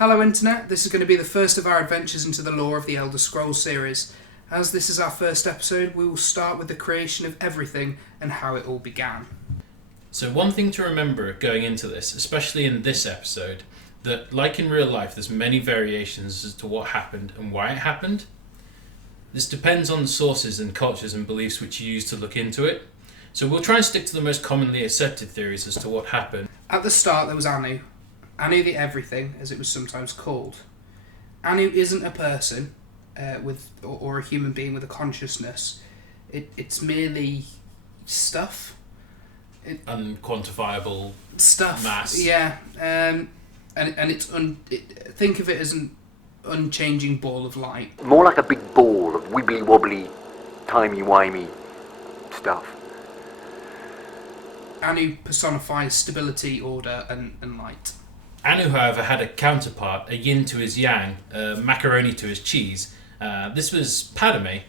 Hello Internet, this is going to be the first of our adventures into the lore of the Elder Scrolls series. As this is our first episode, we will start with the creation of everything and how it all began. So one thing to remember going into this, especially in this episode, that like in real life there's many variations as to what happened and why it happened. This depends on the sources and cultures and beliefs which you use to look into it. So we'll try and stick to the most commonly accepted theories as to what happened. At the start there was Anu. Anu the Everything, as it was sometimes called. Anu isn't a person or a human being with a consciousness. It's merely stuff. Unquantifiable stuff. Mass. Yeah. And it's think of it as an unchanging ball of light. More like a big ball of wibbly wobbly, timey-wimey stuff. Anu personifies stability, order, and light. Anu, however, had a counterpart, a yin to his yang, a macaroni to his cheese. This was Padme.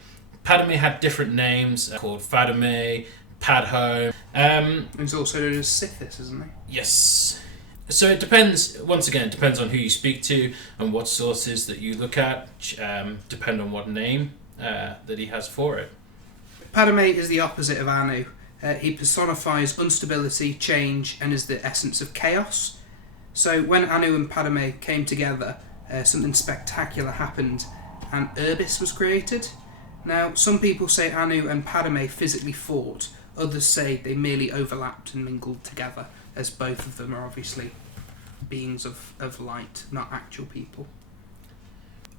Padme had different names called Fadame, Padhome. He's also known as Sithis, isn't he? Yes. So it depends, once again, it depends on who you speak to and what sources that you look at, depend on what name that he has for it. Padme is the opposite of Anu. He personifies instability, change, and is the essence of chaos. So when Anu and Padme came together, something spectacular happened, and Urbis was created. Now, some people say Anu and Padme physically fought, others say they merely overlapped and mingled together, as both of them are obviously beings of light, not actual people.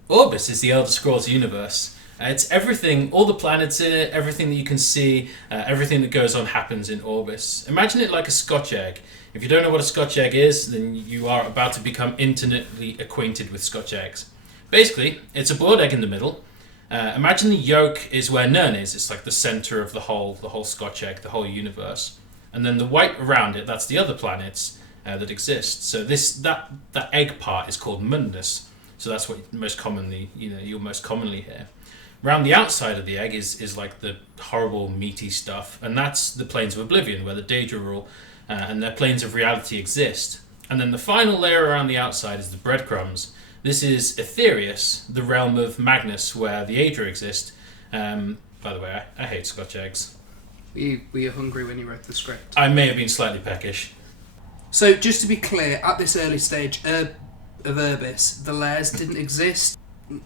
Orbis is the Elder Scrolls universe. It's everything, all the planets in it, everything that you can see, everything that goes on happens in Orbis. Imagine it like a Scotch egg. If you don't know what a Scotch egg is, then you are about to become intimately acquainted with Scotch eggs. Basically, it's a boiled egg in the middle. Imagine the yolk is where Nirn is. It's like the centre of the whole Scotch egg, the whole universe. And then the white around it, that's the other planets that exist. So that egg part is called Mundus. So that's what you'll most commonly hear. Around the outside of the egg is like the horrible meaty stuff, and that's the planes of oblivion where the Daedra rule and their planes of reality exist. And then the final layer around the outside is the breadcrumbs. This is Aetherius, the realm of Magnus where the Aedra exist. By the way, I hate Scotch eggs. Were you hungry when you wrote the script? I may have been slightly peckish. So just to be clear, at this early stage of Urbis, the layers didn't exist.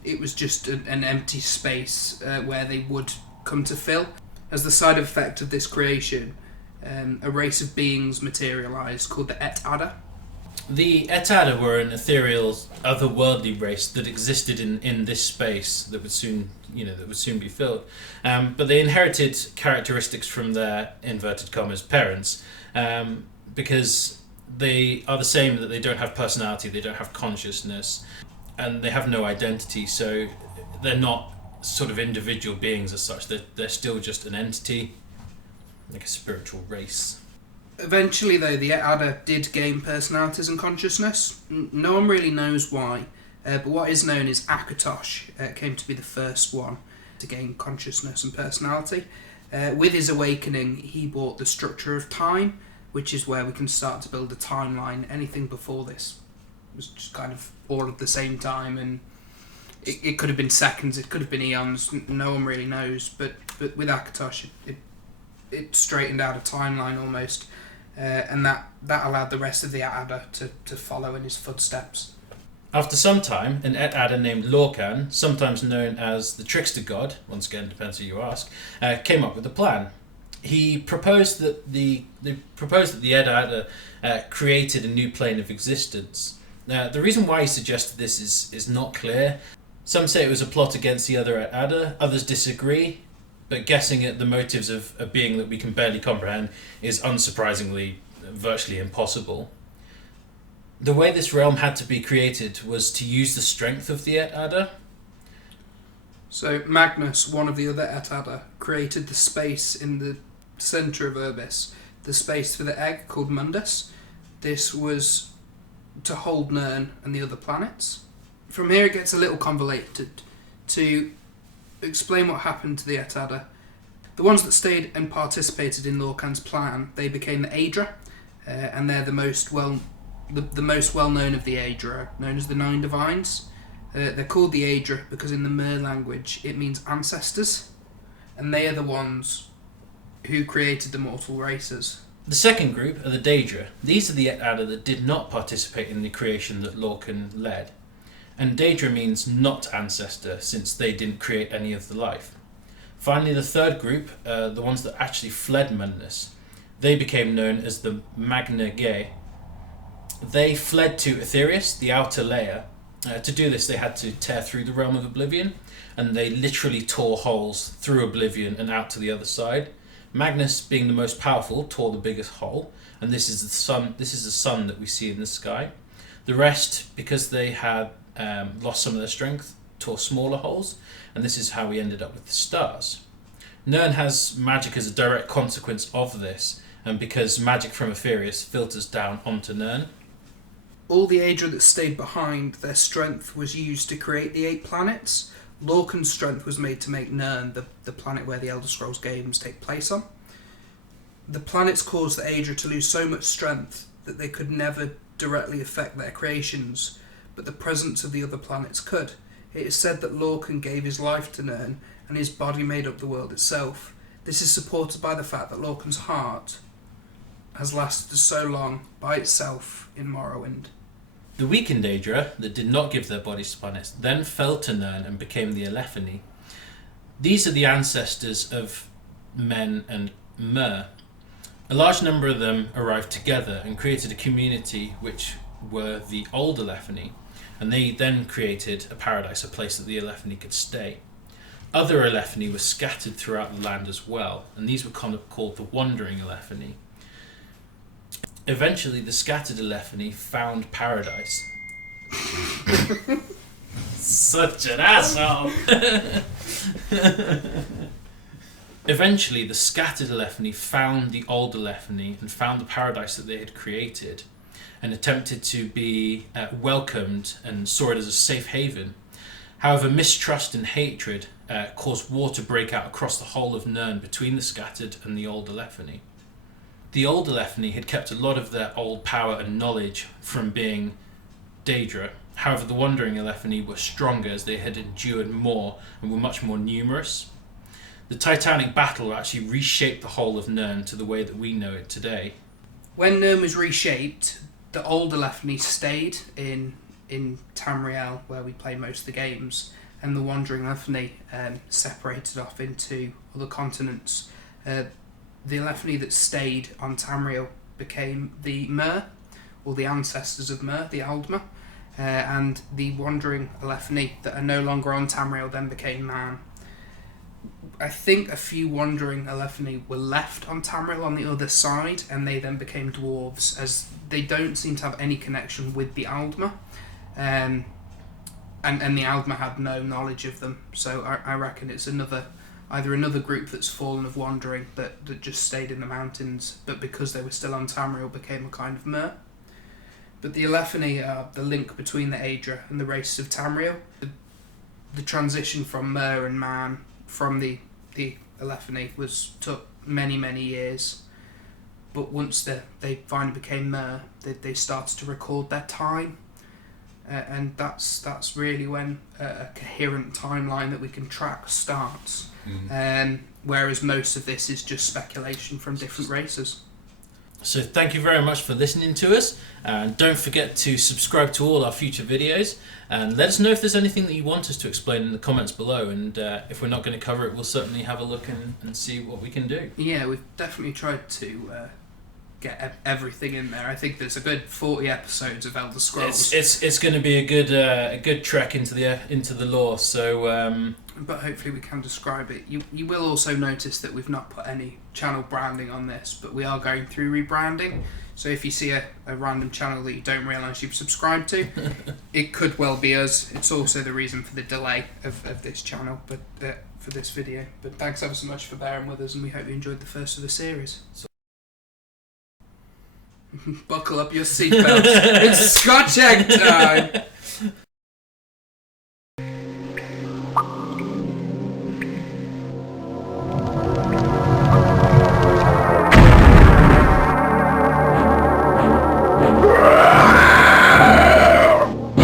It was just an empty space where they would come to fill. As the side effect of this creation, a race of beings materialised called the Et Ada. The Et Ada were an ethereal, otherworldly race that existed in this space that would soon be filled. But they inherited characteristics from their inverted commas parents, because they are the same, that they don't have personality, they don't have consciousness, and they have no identity. So they're not sort of individual beings as such. They're still just an entity, like a spiritual race. Eventually, though, the Et Ada did gain personalities and consciousness. No one really knows why, but what is known is Akatosh came to be the first one to gain consciousness and personality. With his awakening, he brought the structure of time, which is where we can start to build a timeline. Anything before this was just kind of all at the same time, and it could have been seconds, it could have been eons, no one really knows, but with Akatosh it straightened out a timeline almost, and that allowed the rest of the Et Ada to follow in his footsteps. After some time, an Et Ada named Lorcan, sometimes known as the Trickster God, once again depends who you ask, came up with a plan. He proposed that the Et Ada created a new plane of existence. Now, the reason why he suggested this is not clear. Some say it was a plot against the other Et Ada, others disagree, but guessing at the motives of a being that we can barely comprehend is unsurprisingly virtually impossible. The way this realm had to be created was to use the strength of the Et Ada. So Magnus, one of the other Et Ada, created the space in the centre of Urbis, the space for the egg called Mundus. This was to hold Nirn and the other planets. From here it gets a little convoluted. To explain what happened to the Et Ada, the ones that stayed and participated in Lorcan's plan, they became the Aedra, and they're the most the most well-known of the Aedra, known as the Nine Divines. They're called the Aedra because in the Mer language it means ancestors, and they are the ones who created the mortal races. The second group are the Daedra. These are the Ada that did not participate in the creation that Lorcan led. And Daedra means not ancestor, since they didn't create any of the life. Finally, the third group, the ones that actually fled madness, they became known as the Magna Ge. They fled to Aetherius, the outer layer. To do this, they had to tear through the realm of Oblivion, and they literally tore holes through Oblivion and out to the other side. Magnus, being the most powerful, tore the biggest hole, and this is the sun. This is the sun that we see in the sky. The rest, because they had lost some of their strength, tore smaller holes, and this is how we ended up with the stars. Nirn has magic as a direct consequence of this, and because magic from Aetherius filters down onto Nirn. All the Aedra that stayed behind, their strength was used to create the 8 planets. Lorcan's strength was made to make Nirn the planet where the Elder Scrolls games take place on. The planets caused the Aedra to lose so much strength that they could never directly affect their creations, but the presence of the other planets could. It is said that Lorcan gave his life to Nirn, and his body made up the world itself. This is supported by the fact that Lorcan's heart has lasted so long by itself in Morrowind. The weakened Aedra, that did not give their bodies to planets, then fell to Nirn and became the Elephani. These are the ancestors of Men and Mer. A large number of them arrived together and created a community which were the Old Elephani, and they then created a paradise, a place that the Elephani could stay. Other Elephani were scattered throughout the land as well, and these were called the Wandering Elephani. Eventually, the scattered Elephani found paradise. Such an asshole! Eventually, the scattered Elephani found the old Elephani and found the paradise that they had created, and attempted to be welcomed and saw it as a safe haven. However, mistrust and hatred caused war to break out across the whole of Nirn between the scattered and the old Elephani. The old Elephani had kept a lot of their old power and knowledge from being Daedra. However, the Wandering Elephani were stronger as they had endured more and were much more numerous. The Titanic battle actually reshaped the whole of Nirn to the way that we know it today. When Nirn was reshaped, the old Elephani stayed in Tamriel, where we play most of the games, and the Wandering Elephani separated off into other continents. The Elephani that stayed on Tamriel became the Mer, or the ancestors of Mer, the Aldmer, and the Wandering Elephani that are no longer on Tamriel then became Man. I think a few Wandering Elephani were left on Tamriel on the other side, and they then became dwarves, as they don't seem to have any connection with the Aldmer, and the Aldmer had no knowledge of them. So I reckon it's either another group that's fallen of wandering that just stayed in the mountains, but because they were still on Tamriel became a kind of Mer. But the Elephani are the link between the Aedra and the races of Tamriel. The transition from Mer and Man from the Elephani took many years, but once they finally became Mer, they started to record their time, and that's really when a coherent timeline that we can track starts. Whereas most of this is just speculation from different races. So thank you very much for listening to us, and don't forget to subscribe to all our future videos, and let us know if there's anything that you want us to explain in the comments below, and if we're not going to cover it, we'll certainly have a look and see what we can do. Yeah, we've definitely tried to get everything in there. I think there's a good 40 episodes of Elder Scrolls. It's going to be a good trek into the lore. So, but hopefully we can describe it. You will also notice that we've not put any channel branding on this, but we are going through rebranding. So if you see a random channel that you don't realise you've subscribed to, it could well be us. It's also the reason for the delay of this channel, but for this video. But thanks ever so much for bearing with us, and we hope you enjoyed the first of the series. Buckle up your seatbelts. It's Scotch egg time!